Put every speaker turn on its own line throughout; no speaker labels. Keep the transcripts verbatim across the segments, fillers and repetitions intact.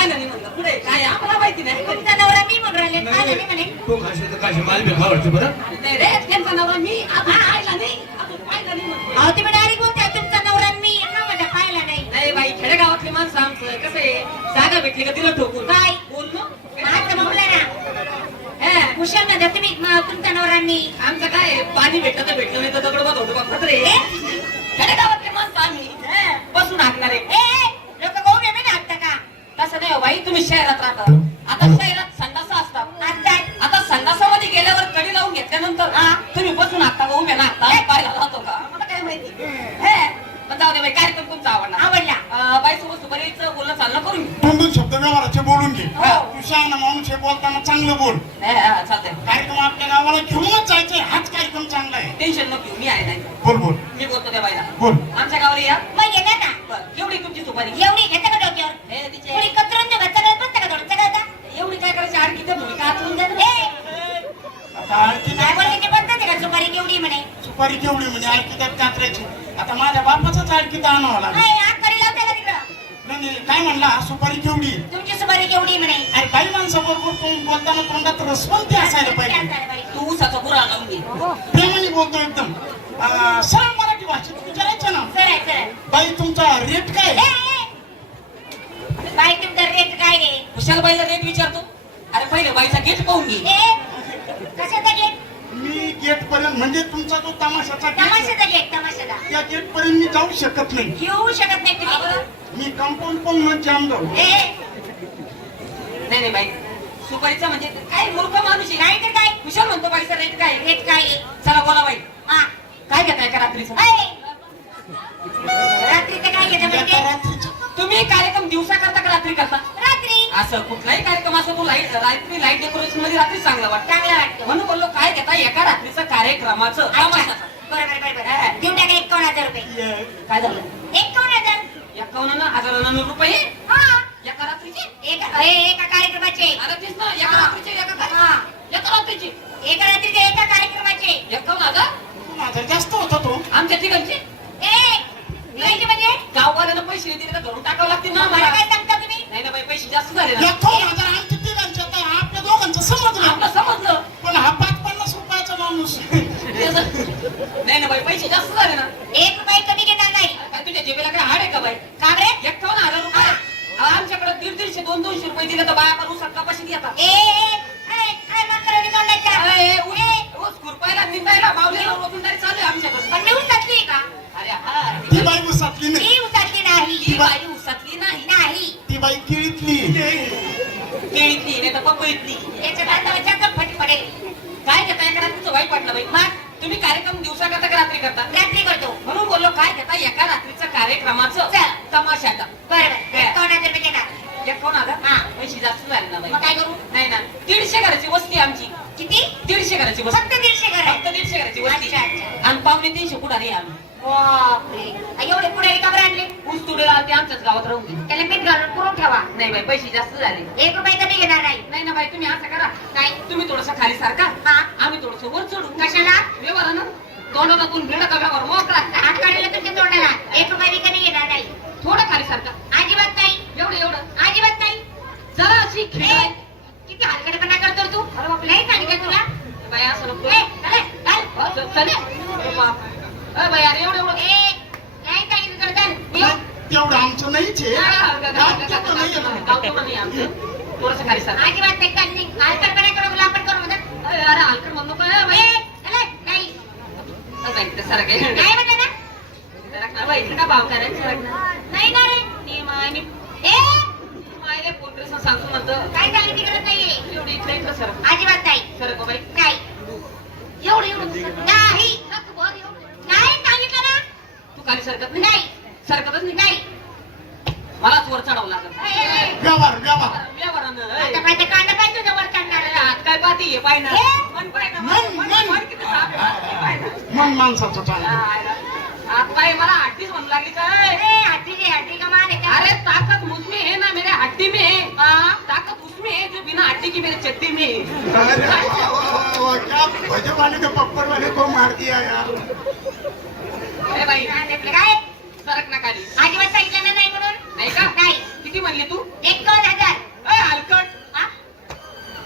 पाहिलं नाही म्हणलं पुढे काय आम्हाला माहिती नाही.
तुमचा नवरा मी म्हणून राहिले पाहिलं नाही म्हणे.
तू खाशी तर काशी माल बी खावडते बरं.
नाही रे त्यांचा नवरा मी अजून पाहिला नाही अजून पाहिला नाही म्हणतो.
अहो तुम्ही डायरेक्ट बोलताय तुमचा नवरा मी न म्हणता पाहिला नाही.
नाही बाई खेडेगावातली माणसं आमचं कसं आहे जागा भेटली का तिला ठोकून
काय
बोल ना
आता बोलला ना
हे,
कुशल ना तुम्ही म- तुमचा नवरा मी.
आमचं काय आहे, पाणी भेटलं तर भेटलं नाही तर दगड बघ होतो बाप रे. खेडेगावातले माणसं आम्ही हे, बसून हाकणारे
लोक गहू नेहमी हाकता का?
तसं नाही हो बाई तुम्ही शहरात राहता. आता शहरात संडास असतात
आता
आता संडासामध्ये गेल्यावर कडी लावून घेतल्यानंतर
हा.
तुम्ही बसून हाकता का उभ्या नाकता पाहिला राहतो का मला काय माहिती. हे पण जाऊ दे बाई कार्यक्रम तुमचा आवडला
आवडला.
अं, बाई सोबत सुपारीचं बोलणं चालणं करून घे.
दोन दोन शब्द व्यवहाराचे बोलून घे.
हो.
तू शहाणा माणूस आहे, बोलताना चांगलं बोल.
हे, हा, चालतंय
कार्यक्रम आपल्या गावाला घेऊनच जायचंय, हाच कार्यक्रम चांगला आहे.
टेन्शन नको घेऊ मी आहे नाही
बोल बोल
मी बोलतो त्या बाईला
बोल.
आमच्या गावाला या
मग येणार ना.
बरं एवढी तुमची सुपारी
एवढी घेता का डोक्यावर?
हे तिचे
थोडी कचरून देऊ का? सगळं बसतं का थोडं सगळं का?
एवढी काय करायची आणखी त्या भूमिका आचवून द्या
ए,
आता आरती
काय
नाही
बोलायची पद्धत आहे का? सुपारी केवढी म्हणे.
सुपारी केवढी म्हणजे आरती त्यात कात्र्याची. आता माझ्या बापाचाच आरतीत आणावं लागेल.
ए, आकरी लावते का तिकडं?
नाही नाही, काय म्हणला सुपारी केवढी?
तुमची सुपारी केवढी म्हणे.
अरे बाई माणसाबरोबर कोण बोलताना तोंडात रसवंती असायला पाहिजे.
असायला पाहिजे.
तू उसाचा गुरा लावून घे
प्रेमाने बोलतो एकदम अं, सरळ मराठी भाषेत विचारायचं ना.
सरळ सरळ.
बाई तुमचा रेट काय?
ए, ए. बाई तुमचा रेट काय रे?
कुशाल बाईला रेट विचारतो अरे पहिले बाईचा गेट पाहून घे
ए, कशाचा गेट?
मी गेट पर्यंत म्हणजे तुमचा जो तमाशाचा gate आहे,
तमाशाचा गेट तमाशाचा.
त्या गेट पर्यंत मी जाऊ शकत नाही.
येऊ शकत नाही तुम्ही.
मी कंपाऊंड पण जाम जाऊ.
ए,
नाही नाही बाई सुपारीचा म्हणजे काय मूर्ख माणूस आहे
नाही तर काय?
कुशाल म्हणतो बाईचा रेट काय आहे?
रेट काय आहे?
चला बोला बाई
हा.
काय घेताय का रात्रीचं
ए, रात्रीचं काय घेता
एका
म्हणजे?
रात्रीची
तुम्ही कार्यक्रम दिवसा करता का रात्री करता
रात्री
असं कुठलाही कार्यक्रम असं तू लाईट रात्री लाईट डेकोरेशन मध्ये रात्री चांगला वाटतं
चांगलं वाटतं.
म्हणून बोललो काय घेता एका रात्रीचं कार्यक्रमाचं
अच्छा.
तमाशाचं.
बरोबर बरोबर. देऊन टाका एकावन्न हजार रुपये.
काय झालं
एकावन्न हजार.
एकावन्न हजारानं रुपये
हा.
एका रात्रीचे
एका ए, एका कार्यक्रमाचे.
अरे तेच ना एका
हा.
रात्रीचे एका काय
हा.
एका रात्रीचे
एका रात्रीचे एका कार्यक्रमाचे.
एकावन्न हजार
माझा जास्त होता तो.
आमच्या ठिकाणचे
ए, दिवाळीचे म्हणजे?
गाववाल्यानं पैसे नाही दिले तर घरून टाकावं लागतील ना
मला
मला
काय सांगता तुम्ही?
नाही ना बाई पैसे जास्त झाले ना
एकावन्न हजार आमच्या तिघांचे आता आपल्या दोघांचं समजलं.
आपलं समजलं
पण हा पाच पन्नास रुपयाचा माणूस.
नाही ना बाई पैसे जास्त झाले ना
एक रुपये कमी घेणार नाही.
काय तुझ्या जेबेला काय हाड आहे का बाई
का बरे?
एकावन्न हजार रुपये अहो, आमच्याकडे दीड दीडशे दोन दोनशे रुपये दिले तर बाया करू शकता कशी येतात
ए, ए, ए, काय माकराने तोंडाच्या?
अरे,
ए,
ऊस- ऊस खुरपायला निंदायला मावलेला रोजंदारी चालू आहे आमच्याकडे
पण मी उसातली का?
अरे हा
ती बाई उसातली नाही,
मी उसातली नाही.
ही बाई उसातली नाही
नाही.
ती बाई केळीतली.
केळीतली नाही तर पपईतली
याच्या दातावरच्या कप फटी पडेल.
काय घेता एका रात्रीचं वाईट वाटलं बाई मग तुम्ही कार्यक्रम दिवसा करता का रात्री करता
रात्री करतो.
म्हणून बोललो काय घेता एका रात्रीचं कार्यक्रमाचं
चल.
तमाशाचा
बरोबर. एकावन्न हजार रुपये घेणार.
एकावन्न हजार
हा.
पैसे जास्त झाले ना बाई
मग काय करू?
नाही ना दीडशे घराची वस्ती आहे आमची
किती?
दीडशे घराची वस्ती
फक्त दीडशे घर आहे.
फक्त दीडशे घराची वस्ती
अच्छा, अच्छा.
आणि पावणे तीनशे पुढारी आहे आम्ही
बापरे. एवढे पुढारी का बरं आणले?
ऊस तुडीला ते आमच्याच गावात राहून गेले
त्याला मीठ घालून पुरून ठेवा.
नाही बाई पैसे जास्त झाले
एक रुपये कमी घेणार नाही.
नाही ना बाई तुम्ही असं करा
नाही.
तुम्ही थोडस खाली सारखा
हा.
आम्ही थोडस वर चढू
कशाला?
व्यवहारानं तोंडातून भिड का व्यवहार मोकळा
हात काढलेला तुमच्या तोंडाला. एक रुपये बी कमी घेणार नाही.
थोडं खाली सारखा
अजिबात नाही.
एवढं एवढं
अजिबात नाही.
जरा अशी
ए,
खेळ
किती हलगडपणा करतो तू.
अरे बापरे.
नाही सांगितलं तुला?
बाई असं नको
ए, चले, चल.
हो, चल, चल. अरे बाप. अरे बाई अरे एवढं एवढं
ए, नाही सांगितलं तुला, चल. ये.
तेवढं आमचं नाहीच आहे.
हा, हा, हा,
गाव
हा,
तेवढं नाहीये ना.
गाव तेवढं नाही आमचं थोडंसं खाली सारखा
अजिबात नाही. काल नाही. हलगडपणा करू तुला आपण करू म्हणत.
अरे अरे हलकं म्हणू नको ए, बाई
ए, चले. नाही.
अरे बाई, ते सारखं आहे.
नाही म्हटलं ना?
सरक ना बाई, इकडे का भाव करायचं सरक ना.
नाही ना रे.
नियमाने
ए,
मायले पोट्रेस सांगतो म्हणतं
काय सांगितलं तिकडं नाहीये.
एवढी इकडे इकडे सरक
अजिबात नाही.
सरक हो बाई
नाही.
एवढं एवढं सरक.
नाही.
सरक वर एवढं.
नाही सांगितलं ना?
तू खाली सरकत नाही
नाही.
सरकतच नाही
नाही.
मलाच वर चढावं लागत
ए, ए, ए.
व्यवहार व्यवहार
व्यवहारानं
आता
ए.
माझ्या कांदा पाहिजे तुझ्या वर चढणार.
अरे हात काय पाहती आहे पाय ना
ए.
मन पाय ना
मन,
मन
मन.
मन किती साफ आहे, पाय ना.
मन माणसाचं चांगलं.
हात पाय मला हड्डीच म्हणू लागली काय
ए, हड्डी घे, हड्डी का मान आहे का?
अरे ताकत मुझमें है ना मेरे हड्डी में है हाँ, ताकत उसमें है जो बिना हड्डी की मेरे चड्डी में है
अरे वाह, वाह, वाह, क्या भजन वाले के पप्पर वाले को मार दिया यार.
ए बाई
सांगितलं काय?
सरक ना खाली
अजिबात सांगितलं ना नाही म्हणून.
नाही का
नाही.
किती म्हणली तू
एकावन्न हजार.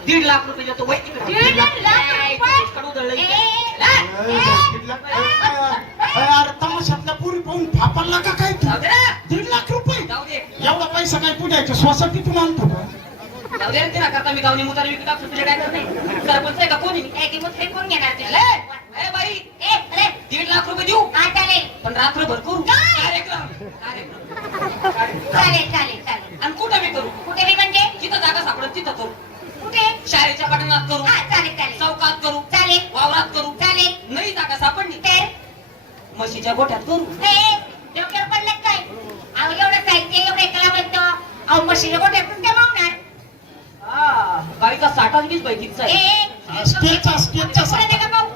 दीड लाख रुपये देतो वय तिकडे.
दीड लाख
काय,
रुपये?
कडू दळलं
ए,
इथे.
ए,
हा?
ए.
दीड लाख- अ, अ, अ, अरे तमाशातल्या पुरी पाहून फापरला का काय तू
जाऊ दे ना.
दीड लाख रुपये
जाऊ दे
एवढा पैसा काय पुण्याच्या सोसायटीतून आणतो का
जाऊ दे ते ना करता मी गावनी मुतारी विकत टाकतो तुझ्या काय करते सरपंच आहे का कोणी
ए, ती मुसरी कोण घेणार
ए,
तुला?
ए बाई
ए, अरे,
दीड लाख रुपये देऊ
हा, चालेल
पण रात्रभर करू
काय?
कार्यक्रम कार्यक्रम. कार्यक्रम.
चालेल चालेल चालेल
आणि कुठं मी करू
कुठे बी म्हणजे
जिथं जागा सापडत तिथं करू
कुठे
शाळेच्या पटणात करू
हा चालेल चालेल
चौकात करू
चालेल
वावरात करू
चालेल
नाही जागा सापडली
तर
म्हशीच्या गोठ्यात करू
ए, डोक्यावर पडलं काय अहो एवढं साहित्य एवढं एकला बनतो अहो मशीन गोठ्यातून जमावणार
हा, गाडीचा साठाच वीस पैकीचा
ए,
आहे
ए,
स्टेजचा- स्टेजचा
पुढे नका पाहू.